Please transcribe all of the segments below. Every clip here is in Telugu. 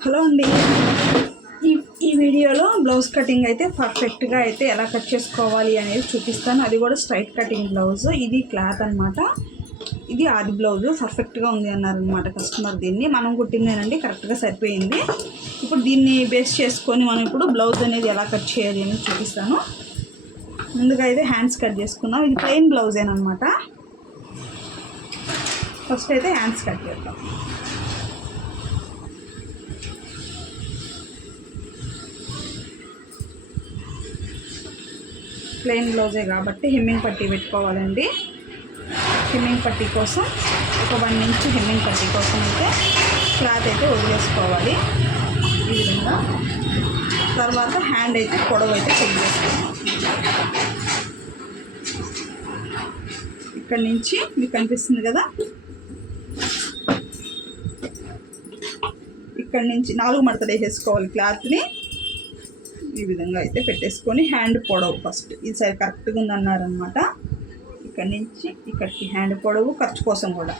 హలో అండి. ఈ ఈ వీడియోలో బ్లౌజ్ కటింగ్ అయితే పర్ఫెక్ట్గా అయితే ఎలా కట్ చేసుకోవాలి అనేది చూపిస్తాను. అది కూడా స్ట్రైట్ కటింగ్ బ్లౌజ్. ఇది క్లాత్ అనమాట ఇది ఆది బ్లౌజ్. పర్ఫెక్ట్గా ఉంది అన్నారనమాట కస్టమర్ దీన్ని. మనం కుట్టిందేనండి కరెక్ట్గా సరిపోయింది. ఇప్పుడు దీన్ని బేస్ చేసుకొని మనం ఇప్పుడు బ్లౌజ్ అనేది ఎలా కట్ చేయాలి అని చూపిస్తాను. ముందుగా అయితే హ్యాండ్స్ కట్ చేసుకున్నాం ఇది ప్లెయిన్ బ్లౌజేనమాట ఫస్ట్ అయితే హ్యాండ్స్ కట్ చేద్దాం. ప్లెయిన్ బ్లౌజే కాబట్టి హెమ్మింగ్ పట్టీ పెట్టుకోవాలండి. హెమ్మింగ్ పట్టీ కోసం ఒక వన్ ఇంచ్ హెమ్మింగ్ పట్టీ కోసం అయితే క్లాత్ అయితే వదిలేసుకోవాలి ఈ విధంగా. తర్వాత హ్యాండ్ అయితే పొడవు అయితే చెక్ చేసుకోవాలి. ఇక్కడ నుంచి మీకు కనిపిస్తుంది కదా? ఇక్కడ నుంచి నాలుగు మడతలు వేసేసుకోవాలి క్లాత్ని. ఈ విధంగా అయితే పెట్టేసుకొని హ్యాండ్ పొడవు ఫస్ట్. ఈసారి కరెక్ట్గా ఉందన్నారనమాట. ఇక్కడ నుంచి ఇక్కడికి హ్యాండ్ పొడవు ఖర్చు కోసం కూడా.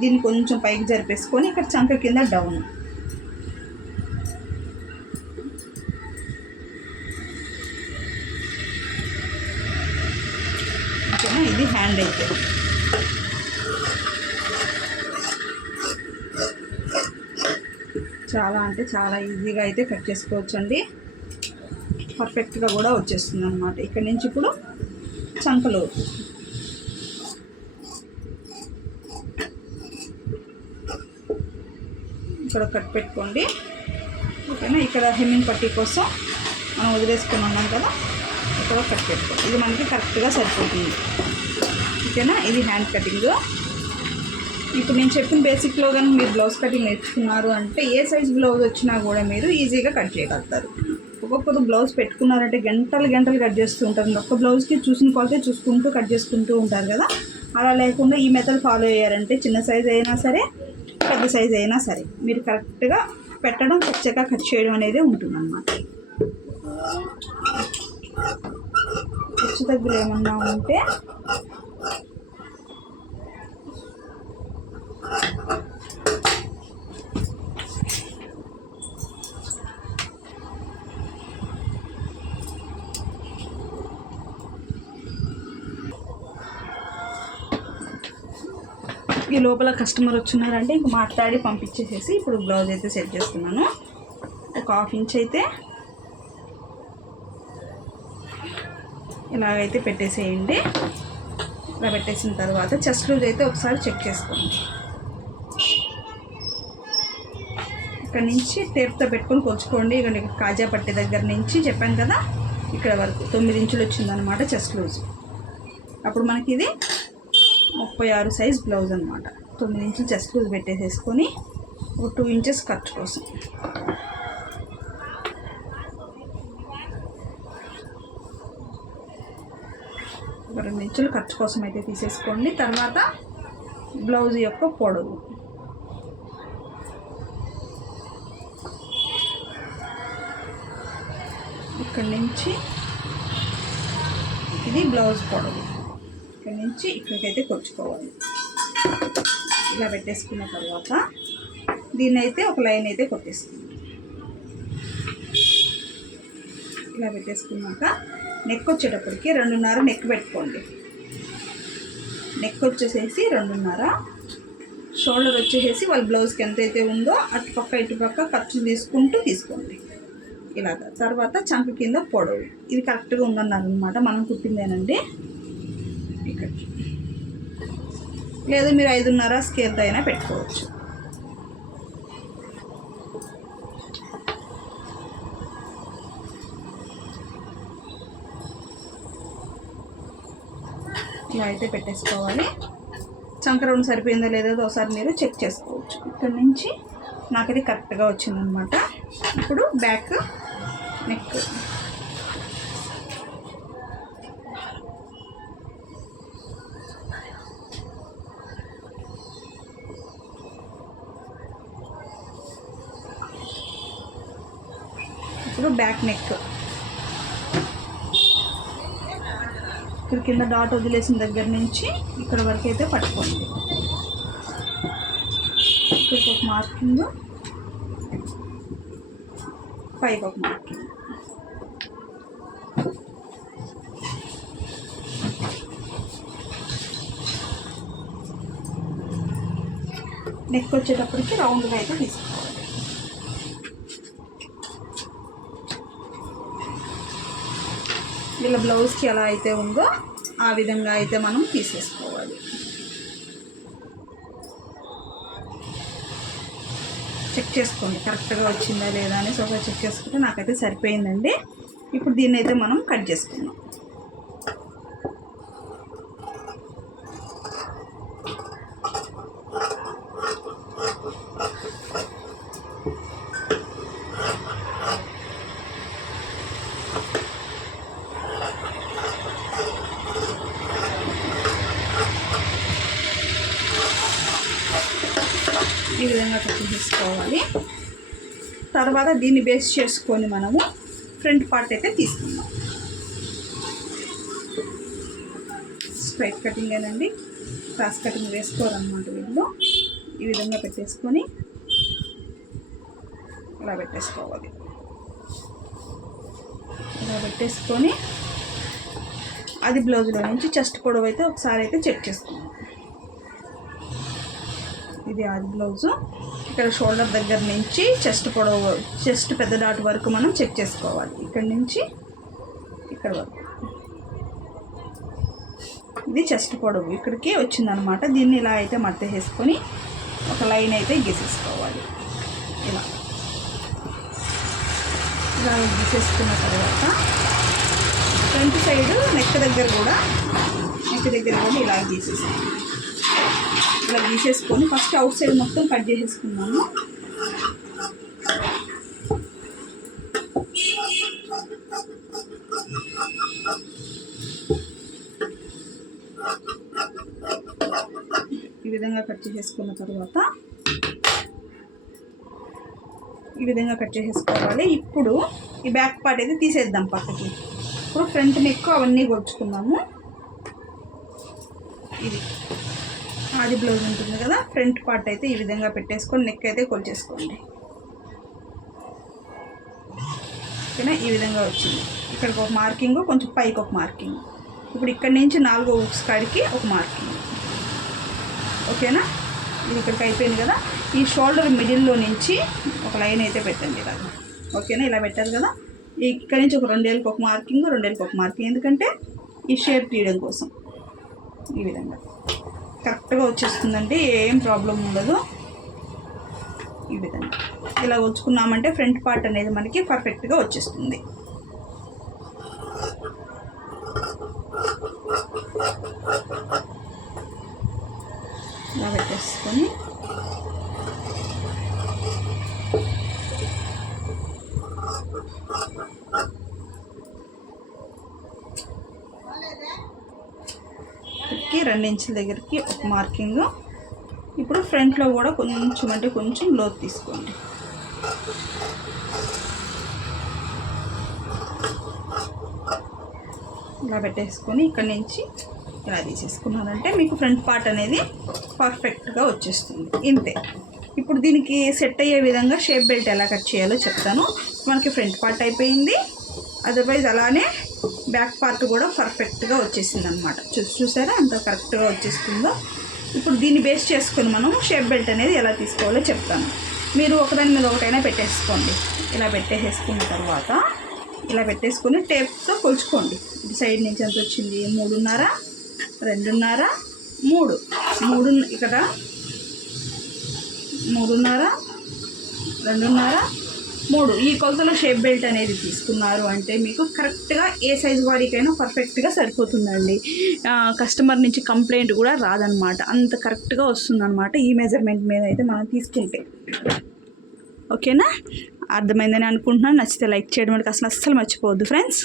దీన్ని కొంచెం పైకి జరిపేసుకొని ఇక్కడ చంక కింద డౌన్. ఓకేనా? ఇది హ్యాండ్ అయితే. చాలా అంటే చాలా ఈజీగా అయితే కట్ చేసుకోవచ్చండి. పర్ఫెక్ట్గా కూడా వచ్చేస్తుంది అనమాట ఇక్కడ నుంచి ఇప్పుడు చంకలు. ఇక్కడ కట్ పెట్టుకోండి. ఓకేనా? ఇక్కడ హెమ్మింగ్ పట్టీ కోసం మనం వదిలేసుకున్నాం కదా? ఇక్కడ కట్ పెట్టుకోండి. ఇది మనకి కరెక్ట్గా సరిపోతుంది. ఓకేనా? ఇది హ్యాండ్ కటింగ్. ఇప్పుడు నేను చెప్పిన బేసిక్లో కానీ మీరు బ్లౌజ్ కటింగ్ నేర్చుకున్నారు అంటే ఏ సైజ్ బ్లౌజ్ వచ్చినా కూడా మీరు ఈజీగా కట్ చేయగలుగుతారు. ఒక్కొక్కరు బ్లౌజ్ పెట్టుకున్నారంటే గంటలు గంటలు కట్ చేస్తూ ఉంటారు. ఒక్క బ్లౌజ్కి చూసిన కొలతే చూసుకుంటూ కట్ చేసుకుంటూ ఉంటారు కదా. అలా లేకుండా ఈ మెథడ్ ఫాలో అయ్యారంటే చిన్న సైజ్ అయినా సరే పెద్ద సైజ్ అయినా సరే మీరు కరెక్ట్గా పెట్టడం చక్కగా కట్ చేయడం అనేది ఉంటుందన్నమాట. హెచ్చు తగ్గులు ఏమన్నా ఉంటే లోపల కస్టమర్ వచ్చినారంటే ఇంక మాట్లాడి పంపించేసేసి ఇప్పుడు బ్లౌజ్ అయితే సెట్ చేస్తున్నాను. ఒక హాఫ్ ఇంచ్ అయితే ఇలాగైతే పెట్టేసేయండి. ఇలా పెట్టేసిన తర్వాత చెస్ట్ లూజ్ అయితే ఒకసారి చెక్ చేసుకోండి. ఇక్కడ నుంచి టేప్తో పెట్టుకొని కొలుచుకోండి ఇక్కడ కాజా దగ్గర నుంచి చెప్పాను కదా ఇక్కడ వరకు తొమ్మిది ఇంచులు వచ్చిందనమాట చెస్ట్ లూజ్ అప్పుడు మనకి ఇది ముప్పై ఆరు సైజ్ బ్లౌజ్ అనమాట తొమ్మిది ఇంచులు చెస్ట్ లూజ్ పెట్టేసేసుకొని ఒక టూ ఇంచెస్ ఖర్చు కోసం. రెండు ఇంచులు ఖర్చు కోసం అయితే తీసేసుకోండి. తర్వాత బ్లౌజ్ యొక్క పొడవు. ఇక్కడి నుంచి ఇది బ్లౌజ్ పొడవు. ఇక్కడ నుంచి ఇక్కడికైతే కొట్టుకోవాలి. ఇలా పెట్టేసుకున్న తర్వాత దీన్ని అయితే ఒక లైన్ అయితే కొట్టేసుకుందాం. ఇలా పెట్టేసుకున్నాక నెక్ వచ్చేటప్పటికి రెండున్నర నెక్ పెట్టుకోండి. నెక్ వచ్చేసేసి రెండున్నర. షోల్డర్ వచ్చేసేసి వాళ్ళ బ్లౌజ్కి ఎంతైతే ఉందో అటుపక్క ఇటుపక్క ఖర్చు తీసుకుంటూ తీసుకోండి. ఇలాగ తర్వాత చంక కింద పొడవు. ఇది కరెక్ట్గా ఉందన్నారు అనమాట మనం కుట్టిందేనండి. ఇక్కడికి లేదు మీరు ఐదున్నర స్కేల్తో అయినా పెట్టుకోవచ్చు. ఇలా అయితే పెట్టేసుకోవాలి చంక సరిపోయిందో లేదో ఒకసారి మీరు చెక్ చేసుకోవచ్చు. ఇక్కడ నుంచి నాకు ఇది కరెక్ట్గా వచ్చిందనమాట ఇప్పుడు బ్యాక్ నెక్. ఇప్పుడు బ్యాక్ నెక్. ఇక్కడ కింద డాట్ వదిలేసిన దగ్గర నుంచి ఇక్కడ వరకు అయితే పట్టుకోండి. ఇక్కడికి ఒక మార్కింగ్. పైకి ఒక మార్కింగ్. నెక్ వచ్చేటప్పటికి రౌండ్గా అయితే తీసుకోండి. వీళ్ళ బ్లౌజ్కి ఎలా అయితే ఉందో ఆ విధంగా అయితే మనం తీసేసుకోవాలి. చెక్ చేసుకోండి కరెక్ట్గా వచ్చిందా లేదా అనేసి ఒకసారి చెక్ చేసుకుంటే నాకైతే సరిపోయిందండి. ఇప్పుడు దీన్ని అయితే మనం కట్ చేసుకుందాం ఈ విధంగా కట్ తీసుకోవాలి. తర్వాత దీన్ని బేస్ చేసుకొని మనము ఫ్రంట్ పార్ట్ అయితే తీసుకుందాం. స్ట్రైట్ కటింగ్ ఏనండి. క్రాస్ కటింగ్ వేసుకోరన్నమాట వీళ్ళు. ఈ విధంగా పెట్టేసుకొని ఇలా పెట్టేసుకోవాలి. ఇలా పెట్టేసుకొని అది బ్లౌజ్లో నుంచి చెస్ట్ పొడవు అయితే ఒకసారి అయితే చెక్ చేసుకుందాం. ఇది ఆది బ్లౌజు ఇక్కడ షోల్డర్ దగ్గర నుంచి చెస్ట్ పొడవు చెస్ట్ పెద్ద డాట్ వరకు మనం చెక్ చేసుకోవాలి. ఇక్కడ నుంచి ఇక్కడ వరకు. ఇది చెస్ట్ పొడవు. ఇక్కడికి వచ్చిందనమాట. దీన్ని ఇలా అయితే మడత వేసుకొని ఒక లైన్ అయితే గీసేసుకోవాలి. ఇలా. ఇలా గీసేసుకున్న తర్వాత ఫ్రంట్ సైడ్ నెక్ దగ్గర కూడా నెక్ దగ్గర కూడా ఇలా గీసేసుకోవాలి. ఇలా గీసేసుకొని ఫస్ట్ అవుట్ సైడ్ మొత్తం కట్ చేసేసుకున్నాను ఈ విధంగా కట్ చేసేసుకున్న తర్వాత ఈ విధంగా కట్ చేసేసుకోవాలి. ఇప్పుడు ఈ బ్యాక్ పార్ట్ అయితే తీసేద్దాం పక్కకి. ఇప్పుడు ఫ్రంట్ నెక్ అవన్నీ కొలుచుకున్నాము ఇది. ఆది బ్లౌజ్ ఉంటుంది కదా ఫ్రంట్ పార్ట్ అయితే ఈ విధంగా పెట్టేసుకొని నెక్ అయితే కొలిచేసుకోండి. ఓకేనా? ఈ విధంగా వచ్చింది. ఇక్కడికి ఒక మార్కింగ్ కొంచెం పైకి ఒక మార్కింగ్. ఇప్పుడు ఇక్కడ నుంచి నాలుగో ఉక్స్ కాడికి ఒక మార్కింగ్. ఓకేనా? ఇది ఇక్కడికి అయిపోయింది కదా. ఈ షోల్డర్ మిడిల్లో నుంచి ఒక లైన్ అయితే పెట్టండి ఇలా. ఓకేనా? ఇలా పెట్టారు కదా. ఇక్కడ నుంచి ఒక రెండేళ్ళకి ఒక మార్కింగ్ రెండేళ్ళకి ఒక మార్కింగ్. ఎందుకంటే ఈ షేప్ తీయడం కోసం. ఈ విధంగా. కరెక్ట్గా వచ్చేస్తుందండి ఏం ప్రాబ్లం ఉండదు. ఈ విధంగా. ఇలా వచ్చుకున్నామంటే ఫ్రంట్ పార్ట్ అనేది మనకి పర్ఫెక్ట్గా వచ్చేస్తుంది. ఇలా పెట్టేసుకొని దగ్గరికి రెండు ఇంచుల దగ్గరికి ఒక మార్కింగ్. ఇప్పుడు ఫ్రంట్లో కూడా కొంచెం అంటే కొంచెం లోతు తీసుకోండి. ఇలా పెట్టేసుకొని ఇక్కడ నుంచి ఇలా తీసేసుకున్నారంటే మీకు ఫ్రంట్ పార్ట్ అనేది పర్ఫెక్ట్గా వచ్చేస్తుంది. ఇంతే. ఇప్పుడు దీనికి సెట్ అయ్యే విధంగా షేప్ బెల్ట్ ఎలా కట్ చేయాలో చెప్తాను. మనకి ఫ్రంట్ పార్ట్ అయిపోయింది. అదర్వైజ్ అలానే బ్యాక్ పార్ట్ కూడా పర్ఫెక్ట్గా వచ్చేసింది అనమాట చూ చూసారా అంత కరెక్ట్గా వచ్చేస్తుందో? ఇప్పుడు దీన్ని బేస్ చేసుకొని మనం షేప్ బెల్ట్ అనేది ఎలా తీసుకోవాలో చెప్తాను. మీరు ఒకదాని మీద ఒకటైనా పెట్టేసుకోండి. ఇలా పెట్టేసుకున్న తర్వాత ఇలా పెట్టేసుకొని టేప్తో కొలుచుకోండి. ఇటు సైడ్ నుంచి ఎంత వచ్చింది? మూడున్నర రెండున్నర మూడు. మూడు ఇక్కడ మూడున్నర రెండున్నర మూడు. ఈ కొలతలో షేప్ బెల్ట్ అనేది తీసుకున్నారు అంటే మీకు కరెక్ట్గా ఏ సైజ్ వాడికైనా పర్ఫెక్ట్గా సరిపోతుందండి. కస్టమర్ నుంచి కంప్లైంట్ కూడా రాదనమాట అంత కరెక్ట్గా వస్తుందన్నమాట ఈ మెజర్మెంట్ మీద అయితే మనం తీసుకుంటే. ఓకేనా అర్థమైందని అనుకుంటున్నాను. నచ్చితే లైక్ చేయడం అంటే అసలు అస్సలు మర్చిపోవద్దు ఫ్రెండ్స్